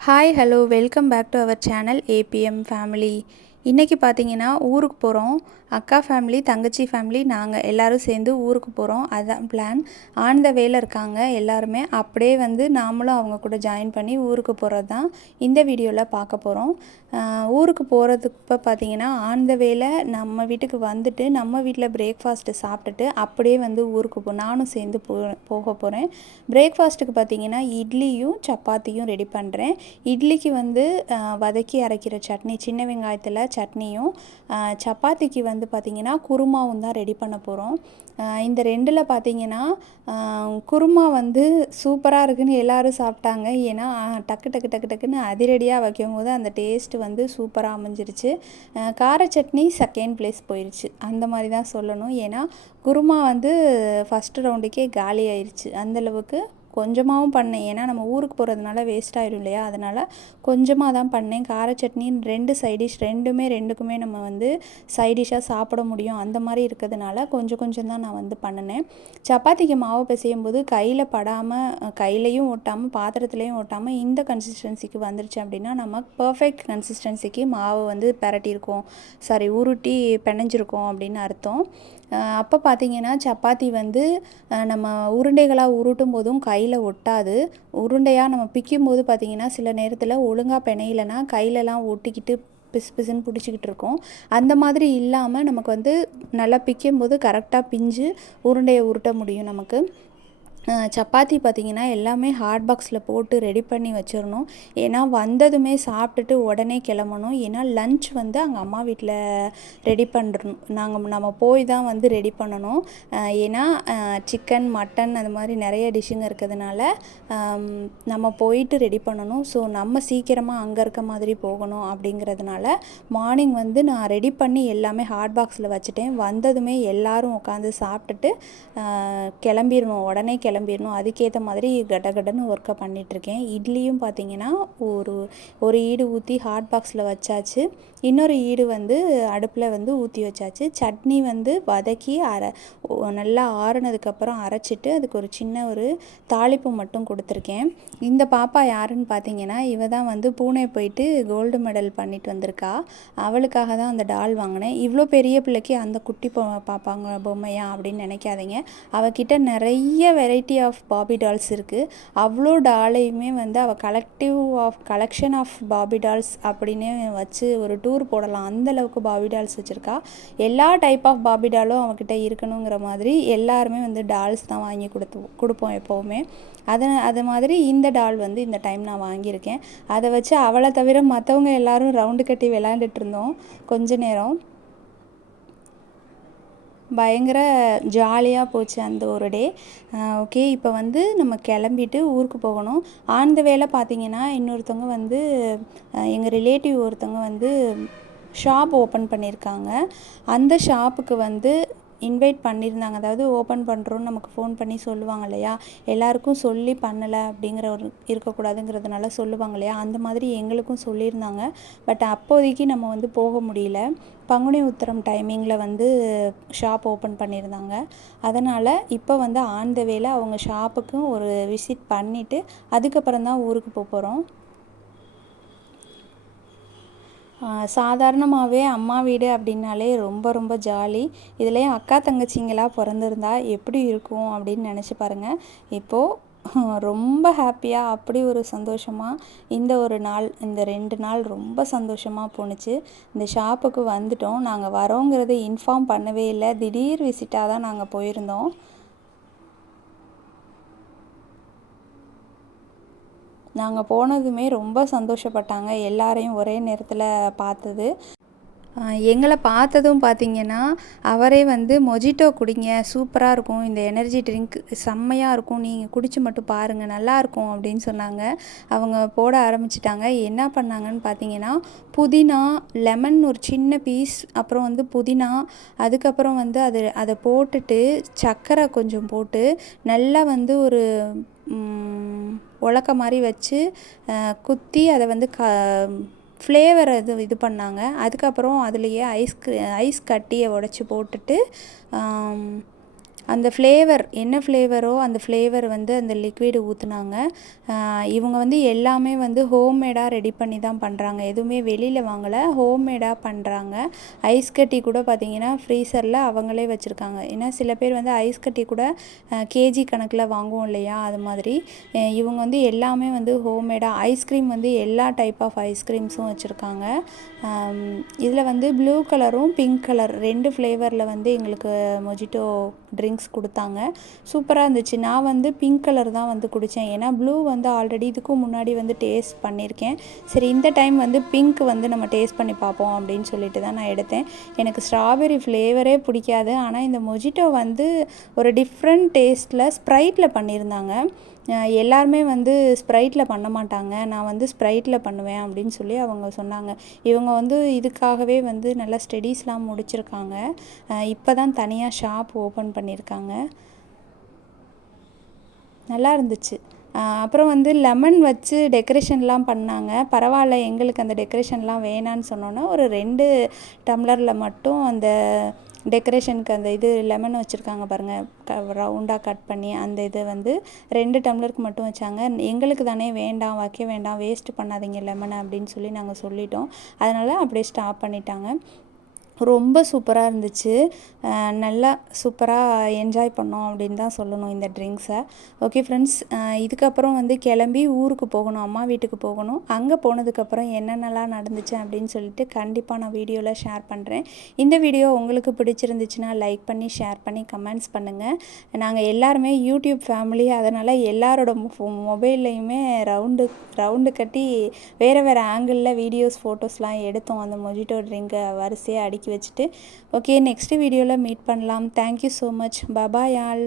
Hi hello welcome back to our channel ABM family இன்றைக்கி பார்த்தீங்கன்னா ஊருக்கு போகிறோம் அக்கா ஃபேமிலி தங்கச்சி ஃபேமிலி நாங்கள் எல்லோரும் சேர்ந்து ஊருக்கு போகிறோம் அதுதான் பிளான் ஆனந்த வேலை இருக்காங்க எல்லாருமே. அப்படியே வந்து நாமளும் அவங்க கூட ஜாயின் பண்ணி ஊருக்கு போகிறது தான் இந்த வீடியோவில் பார்க்க போகிறோம் ஊருக்கு போகிறதுக்கு இப்போ பார்த்தீங்கன்னா ஆனந்த வேலை நம்ம வீட்டுக்கு வந்துட்டு நம்ம வீட்டில் பிரேக்ஃபாஸ்ட்டு சாப்பிட்டுட்டு அப்படியே வந்து ஊருக்கு போ நானும் சேர்ந்து போ போக போகிறேன் பிரேக்ஃபாஸ்ட்டுக்கு பார்த்தீங்கன்னா இட்லியும் சப்பாத்தியும் ரெடி பண்ணுறேன் இட்லிக்கு வந்து வதக்கி அரைக்கிற சட்னி சின்ன வெங்காயத்தில் சட்னியும் சப்பாத்திக்கு வந்து பார்த்திங்கன்னா குருமாவும் தான் ரெடி பண்ண போகிறோம் இந்த ரெண்டில் பார்த்திங்கன்னா குருமா வந்து சூப்பராக இருக்குன்னு எல்லோரும் சாப்பிட்டாங்க. ஏன்னா டக்கு டக்கு டக்கு டக்குன்னு அதிரடியாக வைக்கும் போது அந்த டேஸ்ட் வந்து சூப்பராக அமைஞ்சிருச்சு. கார சட்னி செகண்ட் பிளேஸ் போயிடுச்சு அந்த மாதிரி தான் சொல்லணும். ஏன்னா குருமா வந்து ஃபஸ்ட்டு ரவுண்டுக்கே காலி ஆயிடுச்சு அந்தளவுக்கு கொஞ்சமாகவும் பண்ணேன். ஏன்னா நம்ம ஊருக்கு போகிறதுனால வேஸ்ட் ஆயிடும் இல்லையா? அதனால் கொஞ்சமாக தான் பண்ணேன். கார சட்னி ரெண்டு சைடிஷ் ரெண்டுமே ரெண்டுக்குமே நம்ம வந்து சைடிஷாக சாப்பிட முடியும். அந்த மாதிரி இருக்கிறதுனால கொஞ்சம் கொஞ்சம் தான் நான் வந்து பண்ணினேன். சப்பாத்திக்கு மாவு பிசையும் போது கையில் படாமல் கையிலையும் ஒட்டாமல் பாத்திரத்துலேயும் ஒட்டாமல் இந்த கன்சிஸ்டன்சிக்கு வந்துருச்சு அப்படின்னா நம்ம பர்ஃபெக்ட் கன்சிஸ்டன்சிக்கு மாவு வந்து பரட்டியிருக்கோம். சாரி உருட்டி பிணைஞ்சிருக்கோம் அப்படின்னு அர்த்தம். அப்போ பார்த்தீங்கன்னா சப்பாத்தி வந்து நம்ம உருண்டைகளாக உருட்டும் போதும் கையில் ஒட்டாது. உருண்டையாக நம்ம பிக்கும் போது பார்த்திங்கன்னா சில நேரத்தில் ஒழுங்காக பிணையிலனா கையிலலாம் ஒட்டிக்கிட்டு பிசு பிசுன்னு பிடிச்சிக்கிட்டு இருக்கோம். அந்த மாதிரி இல்லாமல் நமக்கு வந்து நல்லா பிக்கும் போது கரெக்டாக பிஞ்சு உருண்டையை உருட்ட முடியும் நமக்கு. சப்பாத்தி பார்த்திங்கன்னா எல்லாமே ஹாட் பாக்ஸில் போட்டு ரெடி பண்ணி வச்சிடணும். ஏன்னா வந்ததுமே சாப்பிட்டுட்டு உடனே கிளம்பணும். ஏன்னா லஞ்ச் வந்து அங்கே அம்மா வீட்டில் ரெடி பண்ணுறணும் நாங்கள் நம்ம போய் தான் வந்து ரெடி பண்ணணும். ஏன்னா சிக்கன் மட்டன் அது மாதிரி நிறைய டிஷ்ஷுங்க இருக்கிறதுனால நம்ம போயிட்டு ரெடி பண்ணணும். ஸோ நம்ம சீக்கிரமாக அங்கே இருக்க மாதிரி போகணும் அப்படிங்கிறதுனால மார்னிங் வந்து நான் ரெடி பண்ணி எல்லாமே ஹாட் பாக்ஸில் வச்சுட்டேன். வந்ததுமே எல்லாரும் உட்காந்து சாப்பிட்டுட்டு கிளம்பிடணும். உடனே கிளம்பிடணும். அதுக்கேற்ற மாதிரி கடகடன்னு ஒர்க்கை பண்ணிகிட்ருக்கேன் இட்லியும் பார்த்தீங்கன்னா ஒரு ஒரு ஈடு ஊற்றி ஹாட் பாக்ஸில் வச்சாச்சு. இன்னொரு ஈடு வந்து அடுப்பில் வந்து ஊற்றி வச்சாச்சு. சட்னி வந்து வதக்கி அரை நல்லா ஆறுனதுக்கப்புறம் அரைச்சிட்டு அதுக்கு ஒரு சின்ன ஒரு தாளிப்பு மட்டும் கொடுத்துருக்கேன். இந்த பாப்பா யாருன்னு பார்த்தீங்கன்னா இவ தான் வந்து பூனே போயிட்டு கோல்டு மெடல் பண்ணிட்டு வந்திருக்கா. அவளுக்காக தான் அந்த டால் வாங்கினேன். இவ்வளோ பெரிய பிள்ளைக்கு அந்த குட்டி பொ பாப்பாங்க பொம்மையா அப்படின்னு நினைக்காதீங்க. அவகிட்ட நிறைய வெரைட்டி ஆஃப் பாபி டால்ஸ் இருக்குது அவ்வளோ டாலையுமே வந்து அவள் கலெக்டிவ் ஆஃப் கலெக்ஷன் ஆஃப் பாபி டால்ஸ் அப்படின்னு வச்சு ஒரு டூர் போடலாம். அந்த அளவுக்கு பாபி டால்ஸ் வச்சுருக்கா. எல்லா டைப் ஆஃப் பாபி டாலும் அவகிட்ட இருக்கணுங்கிற மாதிரி எல்லாருமே வந்து டால்ஸ் தான் வாங்கி கொடுத்து கொடுப்போம் எப்போவுமே. அதை அது மாதிரி இந்த டால் வந்து இந்த டைம் நான் வாங்கியிருக்கேன். அதை வச்சு அவளை தவிர மற்றவங்க எல்லாரும் ரவுண்டு கட்டி விளையாண்டுட்டு இருந்தோம் கொஞ்ச நேரம். பயங்கர ஜாலியாக போச்சு அந்த ஒரு டே ஓகே இப்போ வந்து நம்ம கிளம்பிட்டு ஊருக்கு போகணும். ஆன் த வேலை பார்த்தீங்கன்னா இன்னொருத்தவங்க வந்து எங்கள் ரிலேட்டிவ் ஒருத்தவங்க வந்து ஷாப் ஓப்பன் பண்ணியிருக்காங்க அந்த ஷாப்புக்கு வந்து இன்வைட் பண்ணியிருந்தாங்க அதாவது ஓப்பன் பண்ணுறோன்னு நமக்கு ஃபோன் பண்ணி சொல்லுவாங்க இல்லையா? எல்லாருக்கும் சொல்லி பண்ணலை அப்படிங்கிற ஒரு இருக்கக்கூடாதுங்கிறதுனால சொல்லுவாங்க இல்லையா? அந்த மாதிரி எங்களுக்கும் சொல்லியிருந்தாங்க. பட் அப்போதைக்கு நம்ம வந்து போக முடியல. பங்குனி உத்திரம் டைமிங்கில் வந்து ஷாப் ஓப்பன் பண்ணியிருந்தாங்க அதனால் இப்போ வந்து ஆன் த வேல அவங்க ஷாப்புக்கும் ஒரு விசிட் பண்ணிவிட்டு அதுக்கப்புறம் தான் ஊருக்கு போக போகிறோம் சாதாரணமாகவே அம்மா வீடு அப்படின்னாலே ரொம்ப ரொம்ப ஜாலி. இதுலேயும் அக்கா தங்கச்சிங்களாக பிறந்திருந்தா எப்படி இருக்கும் அப்படின்னு நினச்சி பாருங்கள் இப்போது ரொம்ப ஹாப்பியாக அப்படி ஒரு சந்தோஷமாக இந்த ஒரு நாள் இந்த ரெண்டு நாள் ரொம்ப சந்தோஷமாக போணுச்சு. இந்த ஷாப்புக்கு வந்துட்டோம். நாங்கள் வரோங்கிறத இன்ஃபார்ம் பண்ணவே இல்லை. திடீர் விசிட்டாக தான் நாங்கள் போயிருந்தோம். நாங்கள் போனதுமே ரொம்ப சந்தோஷப்பட்டாங்க. எல்லாரையும் ஒரே நேரத்தில் பார்த்தது. எங்களை பார்த்ததும் பார்த்தீங்கன்னா அவரே வந்து மொஜிட்டோ குடிங்க சூப்பராக இருக்கும். இந்த எனர்ஜி ட்ரிங்க் செம்மையாக இருக்கும். நீங்கள் குடிச்சு மட்டும் பாருங்கள் நல்லாயிருக்கும் அப்படின்னு சொன்னாங்க. அவங்க போட ஆரம்பிச்சிட்டாங்க. என்ன பண்ணாங்கன்னு பார்த்தீங்கன்னா புதினா லெமன் ஒரு சின்ன பீஸ் அப்புறம் வந்து புதினா அதுக்கப்புறம் வந்து அது அதை போட்டுட்டு சர்க்கரை கொஞ்சம் போட்டு நல்லா வந்து ஒரு உலக்க மாதிரி வச்சு குத்தி அதை வந்து க ஃப்ளேவர் இது இது பண்ணாங்க. அதுக்கப்புறம் அதுலேயே ஐஸ் ஐஸ் கட்டியை உடச்சி போட்டுட்டு அந்த ஃப்ளேவர் என்ன ஃப்ளேவரோ அந்த ஃப்ளேவர் வந்து அந்த லிக்விடு ஊற்றுனாங்க இவங்க வந்து எல்லாமே வந்து ஹோம்மேடாக ரெடி பண்ணி தான் பண்ணுறாங்க எதுவுமே வெளியில் வாங்கலை ஹோம்மேடாக பண்ணுறாங்க ஐஸ் கட்டி கூட பார்த்திங்கன்னா ஃப்ரீசரில் அவங்களே வச்சுருக்காங்க. ஏன்னா சில பேர் வந்து ஐஸ் கட்டி கூட கேஜி கணக்கில் வாங்குவோம் இல்லையா அது மாதிரி. இவங்க வந்து எல்லாமே வந்து ஹோம்மேடாக ஐஸ்கிரீம் வந்து எல்லா டைப் ஆஃப் ஐஸ்கிரீம்ஸும் வச்சுருக்காங்க. இதில் வந்து ப்ளூ கலரும் பிங்க் கலர் ரெண்டு ஃப்ளேவரில் வந்து எங்களுக்கு மொஜிட்டோ ட்ரிங்க்ஸ் கொடுத்தாங்க. சூப்பராக இருந்துச்சு. நான் வந்து பிங்க் கலர் தான் வந்து குடித்தேன் ஏன்னா ப்ளூ வந்து ஆல்ரெடி இதுக்கும் முன்னாடி வந்து டேஸ்ட் பண்ணியிருக்கேன். சரி இந்த டைம் வந்து பிங்க் வந்து நம்ம டேஸ்ட் பண்ணி பார்ப்போம் அப்படின்னு சொல்லிட்டு தான் நான் எடுத்தேன். எனக்கு ஸ்ட்ராபெரி ஃப்ளேவரே பிடிக்காது. ஆனால் இந்த மொஜிட்டோ வந்து ஒரு டிஃப்ரெண்ட் டேஸ்ட்டில் ஸ்ப்ரைட்டில் பண்ணியிருந்தாங்க. எல்லாருமே வந்து ஸ்ப்ரைட்டில் பண்ண மாட்டாங்க. நான் வந்து ஸ்ப்ரைட்டில் பண்ணுவேன் அப்படின்னு சொல்லி அவங்க சொன்னாங்க. இவங்க வந்து இதுக்காகவே வந்து நல்லா ஸ்டடீஸ்லாம் முடிச்சிருக்காங்க. இப்போ தான் தனியாக ஷாப் ஓப்பன் பண்ணியிருக்காங்க நல்லா இருந்துச்சு. அப்புறம் வந்து லெமன் வச்சு டெக்கரேஷன்லாம் பண்ணாங்க. பரவாயில்ல எங்களுக்கு அந்த டெக்கரேஷன்லாம் வேணான்னு சொன்னோன்னே ஒரு ரெண்டு டம்ளரில் மட்டும் அந்த டெக்கரேஷனுக்கு அந்த இது லெமன் வச்சுருக்காங்க பாருங்கள் க ரவுண்டாக கட் பண்ணி அந்த இது வந்து ரெண்டு டம்ளருக்கு மட்டும் வச்சாங்க. எங்களுக்கு தானே வேண்டாம் வைக்க வேண்டாம் வேஸ்ட் பண்ணாதீங்க லெமனை அப்படின்னு சொல்லி நாங்கள் சொல்லிட்டோம். அதனால் அப்படியே ஸ்டாப் பண்ணிட்டாங்க. ரொம்ப சூப்பராக இருந்துச்சு. நல்லா சூப்பராக என்ஜாய் பண்ணோம் அப்படின்னு தான் சொல்லணும் இந்த ட்ரிங்க்ஸை ஓகே ஃப்ரெண்ட்ஸ் இதுக்கப்புறம் வந்து கிளம்பி ஊருக்கு போகணும் அம்மா வீட்டுக்கு போகணும். அங்கே போனதுக்கப்புறம் என்னென்னலாம் நடந்துச்சு அப்படின்னு சொல்லிட்டு கண்டிப்பாக நான் வீடியோவில் ஷேர் பண்ணுறேன் இந்த வீடியோ உங்களுக்கு பிடிச்சிருந்துச்சுன்னா லைக் பண்ணி ஷேர் பண்ணி கமெண்ட்ஸ் பண்ணுங்கள் நாங்கள் எல்லாருமே யூடியூப் ஃபேமிலி அதனால் எல்லாரோட மொபைல்லையுமே ரவுண்டு ரவுண்டு கட்டி வேறு வேறு ஆங்கிளில் வீடியோஸ் ஃபோட்டோஸ்லாம் எடுத்தோம். அந்த மொஜிட்டோ ட்ரிங்கை வரிசையாக அடிக்க வச்சுட்டு. ஓகே நெக்ஸ்ட் வீடியோவில் மீட் பண்ணலாம். Thank you so much bye bye all